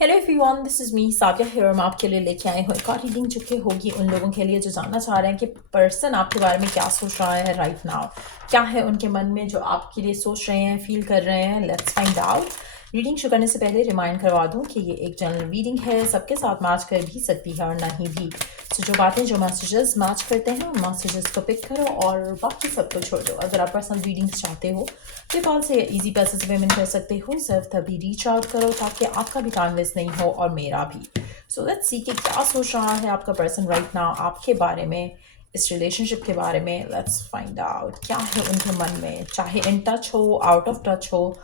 Hello everyone, this is me Savia here. मैं आपके लिए लेके आई हूँ एक और रीडिंग जो कि होगी उन लोगों के लिए जो जानना चाह रहे हैं कि पर्सन आपके बारे में क्या सोच रहा है राइट नाउ। क्या है उनके मन में जो आपके लिए सोच रहे हैं, फील कर रहे हैं। Let's find out. रीडिंग शुरू करने से पहले रिमाइंड करवा दूँ कि ये एक जनरल रीडिंग है, सबके साथ मैच कर भी सकती है और नहीं भी। तो जो बातें, जो मैसेजेस मैच करते हैं उन मैसेजेस को पिक करो और बाकी सबको छोड़ दो। अगर आप पर्सनल रीडिंग्स चाहते हो तो कॉल से इजी पैसे से पेमेंट कर सकते हो। सिर्फ तभी रीच आउट करो ताकि आपका भी टाइम वेस्ट नहीं हो और मेरा भी। सो लेट्स सी कि क्या सोच रहा है आपका पर्सन राइट नाउ आपके बारे में, इस रिलेशनशिप के बारे में। लेट्स फाइंड आउट क्या है उनके मन में, चाहे इन टच हो, आउट ऑफ टच हो,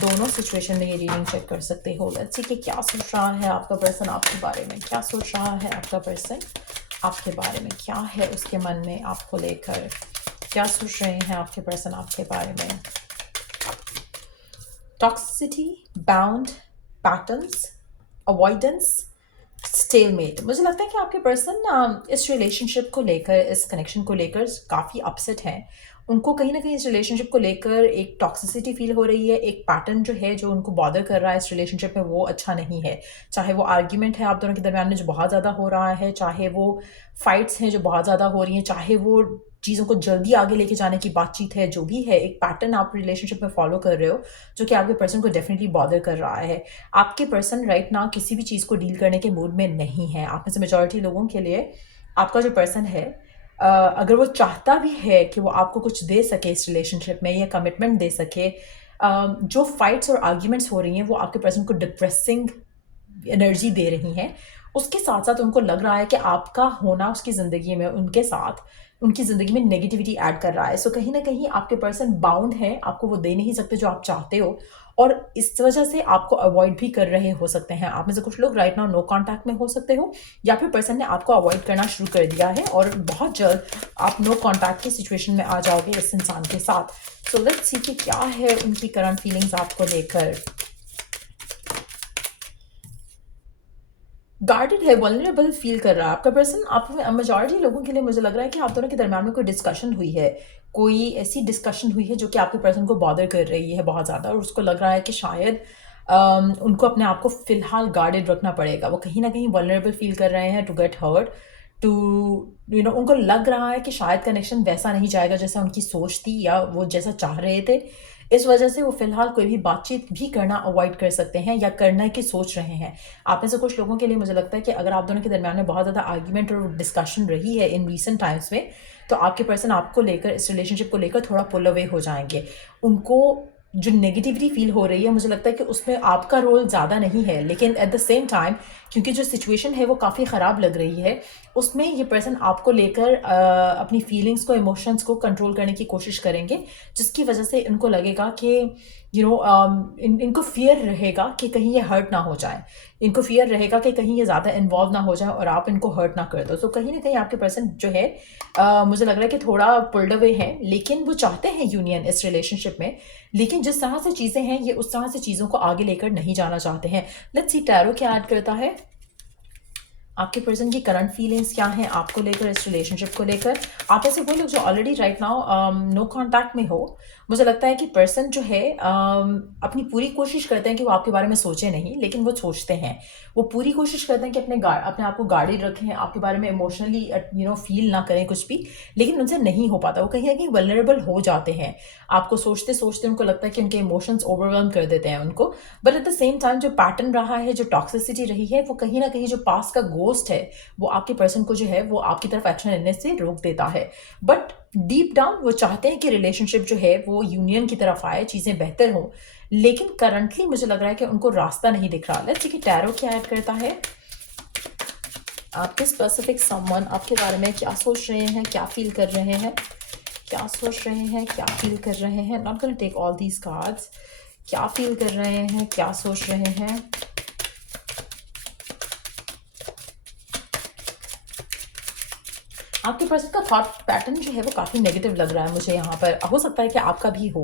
दोनों सिचुएशन में ये रीडिंग चेक कर सकते हो। लेट्स सी कि क्या सोच रहा है आपका पर्सन आपके बारे में, क्या सोच रहा है आपका पर्सन आपके बारे में, क्या है उसके मन में आपको लेकर, क्या सोच रहे हैं आपके पर्सन आपके बारे में। Toxicity, bound, patterns, avoidance, stalemate. मुझे लगता है कि आपके पर्सन इस रिलेशनशिप को लेकर, इस कनेक्शन को लेकर काफ़ी अपसेट हैं। उनको कहीं ना कहीं इस रिलेशनशिप को लेकर एक टॉक्सिसिटी फील हो रही है, एक पैटर्न जो है जो उनको बॉदर कर रहा है इस रिलेशनशिप में, वो अच्छा नहीं है। चाहे वो आर्ग्यूमेंट है आप दोनों के दरमियान में जो बहुत ज़्यादा हो रहा है, चाहे वो फाइट्स हैं जो बहुत ज़्यादा हो रही हैं, चाहे वो चीज़ों को जल्दी आगे लेके जाने की बातचीत है, जो भी है एक पैटर्न आप रिलेशनशिप में फॉलो कर रहे हो जो कि आपके पर्सन को डेफिनेटली बॉदर कर रहा है। आपके पर्सन राइट नाउ किसी भी चीज़ को डील करने के मूड में नहीं है। आप में से मेजॉरिटी लोगों के लिए आपका जो पर्सन है, अगर वो चाहता भी है कि वो आपको कुछ दे सके इस रिलेशनशिप में या कमिटमेंट दे सके, जो फाइट्स और आर्ग्यूमेंट्स हो रही हैं वो आपके पर्सन को डिप्रेसिंग एनर्जी दे रही हैं। उसके साथ साथ उनको लग रहा है कि आपका होना उसकी ज़िंदगी में, उनके साथ उनकी ज़िंदगी में नेगेटिविटी ऐड कर रहा है। सो कहीं ना कहीं आपके पर्सन बाउंड हैं, आपको वो दे नहीं सकते जो आप चाहते हो, और इस वजह से आपको अवॉइड भी कर रहे हो सकते हैं। आप में से कुछ लोग राइट नाउ नो कांटेक्ट में हो सकते हो, या फिर पर्सन ने आपको अवॉइड करना शुरू कर दिया है और बहुत जल्द आप नो कांटेक्ट की सिचुएशन में आ जाओगे इस इंसान के साथ। सो लेट्स सी कि क्या है उनकी करंट फीलिंग्स आपको लेकर। गार्डेड है, वल्नरेबल फील कर रहा है आपका पर्सन। आप मेजॉरिटी लोगों के लिए मुझे लग रहा है कि आप दोनों के दरम्यान में कोई डिस्कशन हुई है, कोई ऐसी डिस्कशन हुई है जो कि आपके पर्सन को बॉदर कर रही है बहुत ज़्यादा, और उसको लग रहा है कि शायद उनको अपने आप को फिलहाल गार्डेड रखना पड़ेगा। वो कहीं ना कहीं वल्नरेबल फील कर रहे हैं टू गेट हर्ट, टू उनको लग रहा है कि शायद कनेक्शन वैसा नहीं जाएगा जैसा उनकी सोच थी या वो जैसा चाह रहे थे। इस वजह से वो फिलहाल कोई भी बातचीत भी करना अवॉइड कर सकते हैं या करने की सोच रहे हैं। आप में से कुछ लोगों के लिए मुझे लगता है कि अगर आप दोनों के दरमियान में बहुत ज़्यादा आर्ग्यूमेंट और डिस्कशन रही है इन रीसेंट टाइम्स में, तो आपके पर्सन आपको लेकर, इस रिलेशनशिप को लेकर थोड़ा पुल अवे हो जाएंगे। उनको जो नेगेटिविटी फील हो रही है मुझे लगता है कि उसमें आपका रोल ज़्यादा नहीं है, लेकिन एट द सेम टाइम क्योंकि जो सिचुएशन है वो काफ़ी ख़राब लग रही है, उसमें ये पर्सन आपको लेकर अपनी फीलिंग्स को, इमोशंस को कंट्रोल करने की कोशिश करेंगे, जिसकी वजह से इनको लगेगा कि इनको फियर रहेगा कि कहीं ये हर्ट ना हो जाए। इनको फियर रहेगा कि कहीं ये ज़्यादा इन्वॉल्व ना हो जाए और आप इनको हर्ट ना कर दो। तो कहीं ना कहीं आपके पर्सन जो है, मुझे लग रहा है कि थोड़ा पुल्ड अवे है, लेकिन वो चाहते हैं यूनियन इस रिलेशनशिप में, लेकिन जिस तरह से चीज़ें हैं ये उस तरह से चीज़ों को आगे लेकर नहीं जाना चाहते हैं। लेट्स सी टैरो क्या ऐड करता है। आपके पर्सन की करंट फीलिंग्स क्या हैं आपको लेकर, इस रिलेशनशिप को लेकर। आप ऐसे वो लोग जो already right now no contact में हो, मुझे लगता है कि पर्सन जो है अपनी पूरी कोशिश करते हैं कि वो आपके बारे में सोचे नहीं, लेकिन वो सोचते हैं। वो पूरी कोशिश करते हैं कि अपने आप को गार्डेड रखें, आपके बारे में इमोशनली फील ना करें कुछ भी, लेकिन उनसे नहीं हो पाता। वो कहीं ना कहीं वल्नरेबल हो जाते हैं। आपको सोचते सोचते उनको लगता है कि उनके इमोशंस ओवरवेलम कर देते हैं उनको। But at the same time जो पैटर्न रहा है, जो टॉक्सिसिटी रही है, वो कहीं ना कहीं जो पास का गोस्ट है वो आपके पर्सन को जो है वो आपकी तरफ एक्शन लेने से रोक देता है। बट डीप डाउन वो चाहते हैं कि रिलेशनशिप जो है वो यूनियन की तरफ आए, चीज़ें बेहतर हों, लेकिन करंटली मुझे लग रहा है कि उनको रास्ता नहीं दिख रहा। लेट्स सी कि टैरो क्या ऐड करता है। आपके स्पेसिफिक समवन आपके बारे में क्या सोच रहे हैं, क्या फील कर रहे हैं, क्या सोच रहे हैं, क्या फील कर रहे हैं। Not gonna take all these cards. क्या फील कर रहे हैं, क्या सोच रहे हैं। आपके पर्सन का थॉट पैटर्न जो है वो काफ़ी नेगेटिव लग रहा है मुझे यहाँ पर। हो सकता है कि आपका भी हो।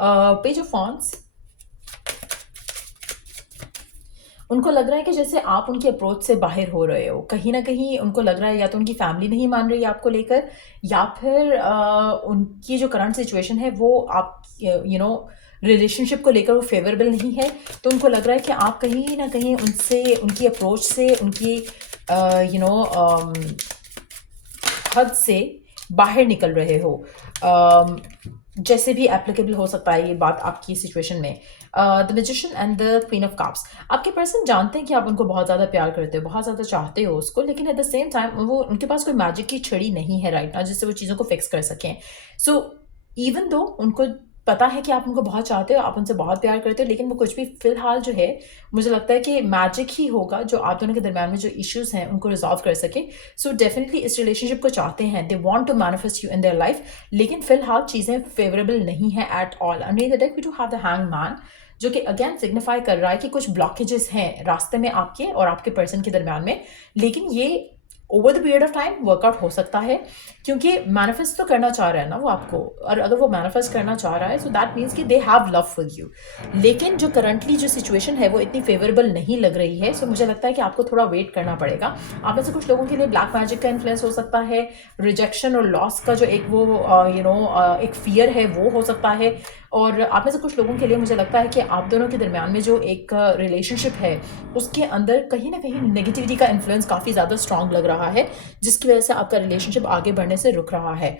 Page of wands. उनको लग रहा है कि जैसे आप उनके अप्रोच से बाहर हो रहे हो। कहीं ना कहीं उनको लग रहा है या तो उनकी फैमिली नहीं मान रही है आपको लेकर, या फिर उनकी जो करंट सिचुएशन है वो आप रिलेशनशिप को लेकर वो फेवरेबल नहीं है, तो उनको लग रहा है कि आप कहीं ना कहीं उनसे, उनकी अप्रोच से, उनकी हद से बाहर निकल रहे हो। जैसे भी एप्लीकेबल हो सकता है ये बात आपकी सिचुएशन में। The magician and the queen of cups, आपके पर्सन जानते हैं कि आप उनको बहुत ज़्यादा प्यार करते हो, बहुत ज़्यादा चाहते हो उसको, लेकिन एट द सेम टाइम वो, उनके पास कोई मैजिक की छड़ी नहीं है राइट ना, जिससे वो चीज़ों को फिक्स कर सकें। सो इवन दो उनको पता है कि आप उनको बहुत चाहते हो, आप उनसे बहुत प्यार करते हो, लेकिन वो कुछ भी फिलहाल जो है, मुझे लगता है कि मैजिक ही होगा जो आप दोनों के दरम्यान में जो इश्यूज हैं उनको रिजॉल्व कर सके। सो डेफिनेटली इस रिलेशनशिप को चाहते हैं, they want to manifest you in their life, लेकिन फिलहाल चीज़ें फेवरेबल नहीं है at all. Underneath the deck we do have the hangman, जो कि अगेन सिग्निफाई कर रहा है कि कुछ ब्लॉकेजेस हैं रास्ते में आपके और आपके पर्सन के दरम्यान में, लेकिन ये over the period of time workout हो सकता है, क्योंकि मैनिफेस्ट तो करना चाह रहा है ना वो आपको, और अगर वो मैनिफेस्ट करना चाह रहा है सो दैट मीन्स कि they have love for you. लेकिन जो करंटली जो सिचुएशन है वो इतनी फेवरेबल नहीं लग रही है, सो मुझे लगता है कि आपको थोड़ा वेट करना पड़ेगा। आप में से कुछ लोगों के लिए ब्लैक मैजिक का इन्फ्लुएंस हो सकता है, रिजेक्शन और लॉस का जो एक वो एक फियर है वो हो सकता है, और आप में से कुछ लोगों के लिए मुझे लगता है कि आप दोनों के दरम्यान में जो एक रिलेशनशिप है उसके अंदर कहीं ना कहीं नेगेटिविटी का इन्फ्लुएंस काफ़ी ज़्यादा स्ट्रांग लग रहा है, जिसकी वजह से आपका रिलेशनशिप आगे बढ़ने से रुक रहा है।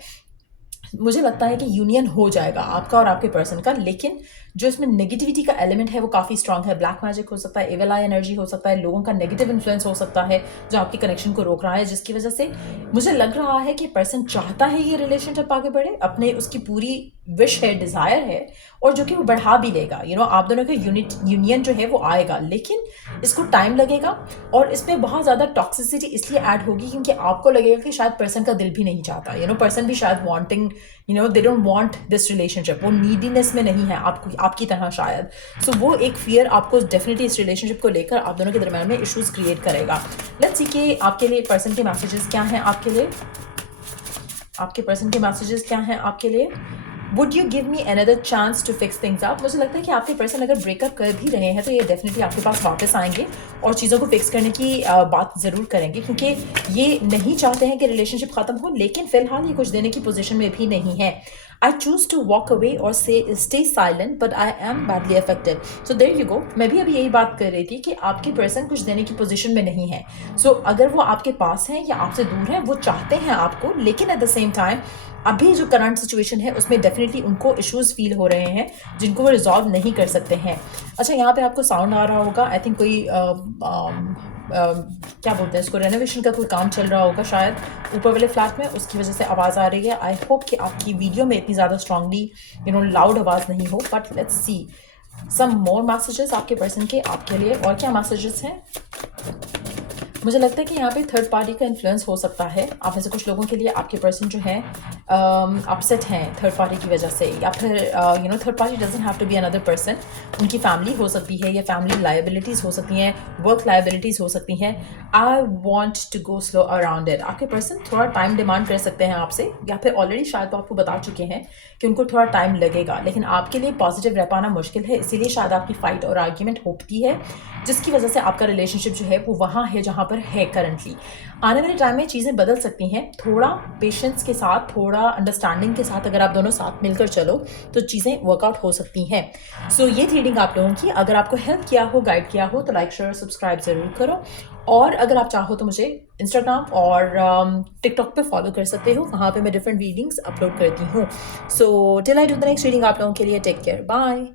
मुझे लगता है कि यूनियन हो जाएगा आपका और आपके पर्सन का, लेकिन जो इसमें नेगेटिविटी का एलिमेंट है वो काफ़ी स्ट्रांग है। ब्लैक मैजिक हो सकता है, एविल आई एनर्जी हो सकता है, लोगों का नेगेटिव इन्फ्लुएंस हो सकता है जो आपकी कनेक्शन को रोक रहा है, जिसकी वजह से मुझे लग रहा है कि पर्सन चाहता है ये रिलेशनशिप आगे बढ़े, अपने उसकी पूरी विश है, डिज़ायर है, और जो कि वो बढ़ा भी लेगा। आप दोनों का यूनियन जो है वो आएगा, लेकिन इसको टाइम लगेगा, और इसमें बहुत ज़्यादा टॉक्सिसिटी इसलिए ऐड होगी क्योंकि आपको लगेगा कि शायद पर्सन का दिल भी नहीं चाहता, पर्सन भी शायद wanting, they don't want this relationship, वो नीडीनेस में नहीं है आपकी तरह शायद। सो वो एक फियर आपको डेफिनेटली इस रिलेशनशिप को लेकर आप दोनों के दरम्यान में इश्यूज क्रिएट करेगा। लेट्स सी कि आपके लिए पर्सन के मैसेजेस क्या हैं, आपके पर्सन के मैसेजेस क्या हैं आपके लिए। Would you give me another chance to fix things up, मुझे लगता है कि आपके पर्सन अगर ब्रेकअप कर भी रहे हैं तो ये डेफिनेटली आपके पास वापस आएंगे और चीज़ों को फिक्स करने की बात ज़रूर करेंगे, क्योंकि ये नहीं चाहते हैं कि रिलेशनशिप ख़त्म हो, लेकिन फिलहाल ये कुछ देने की पोजीशन में भी नहीं है। I choose to walk away or stay silent, but I am badly affected. So there you go. मैं भी अभी यही बात कर रही थी कि आपके पर्सन कुछ देने की पोजीशन में नहीं है। So अगर वो आपके पास हैं या आपसे दूर हैं, वो चाहते हैं आपको, लेकिन एट द सेम टाइम अभी जो करंट सिचुएशन है उसमें डेफिनेटली उनको इश्यूज फील हो रहे हैं जिनको वो रिजॉल्व नहीं कर सकते हैं। अच्छा, यहाँ पे आपको साउंड आ रहा होगा, आई थिंक कोई क्या बोलते हैं इसको, रेनोवेशन का कोई काम चल रहा होगा शायद ऊपर वाले फ्लैट में, उसकी वजह से आवाज़ आ रही है। आई होप कि आपकी वीडियो में इतनी ज़्यादा स्ट्रांगली लाउड आवाज़ नहीं हो, but let's see some more messages आपके पर्सन के आपके लिए। और क्या मैसेजेस हैं? मुझे लगता है कि यहाँ पे थर्ड पार्टी का इन्फ्लुएंस हो सकता है। आप में से कुछ लोगों के लिए आपके पर्सन जो है अपसेट हैं थर्ड पार्टी की वजह से, या फिर third party doesn't have to be another person, उनकी फैमिली हो सकती है या फैमिली लायबिलिटीज़ हो सकती हैं, वर्क लायबिलिटीज़ हो सकती हैं। I want to go slow around it. आपके पर्सन थोड़ा टाइम डिमांड कर सकते हैं आपसे, या फिर ऑलरेडी शायद वो आपको बता चुके हैं कि उनको थोड़ा टाइम लगेगा, लेकिन आपके लिए पॉजिटिव रह पाना मुश्किल है, इसीलिए शायद आपकी फाइट और आर्ग्यूमेंट होती है, जिसकी वजह से आपका रिलेशनशिप जो है वो वहाँ है जहाँ पर है करंटली। आने वाले टाइम में चीज़ें बदल सकती हैं, थोड़ा पेशेंस के साथ, थोड़ा अंडरस्टैंडिंग के साथ अगर आप दोनों साथ मिलकर चलो तो चीज़ें वर्कआउट हो सकती हैं। सो ये थी रीडिंग आप लोगों की। अगर आपको हेल्प किया हो, गाइड किया हो, तो लाइक शेयर और सब्सक्राइब ज़रूर करो, और अगर आप चाहो तो मुझे इंस्टाग्राम और टिकटॉक पे फॉलो कर सकते हो, वहाँ पे मैं डिफरेंट रीडिंग्स अपलोड करती हूँ। So till I do the next reading आप लोगों के लिए टेक केयर, बाय।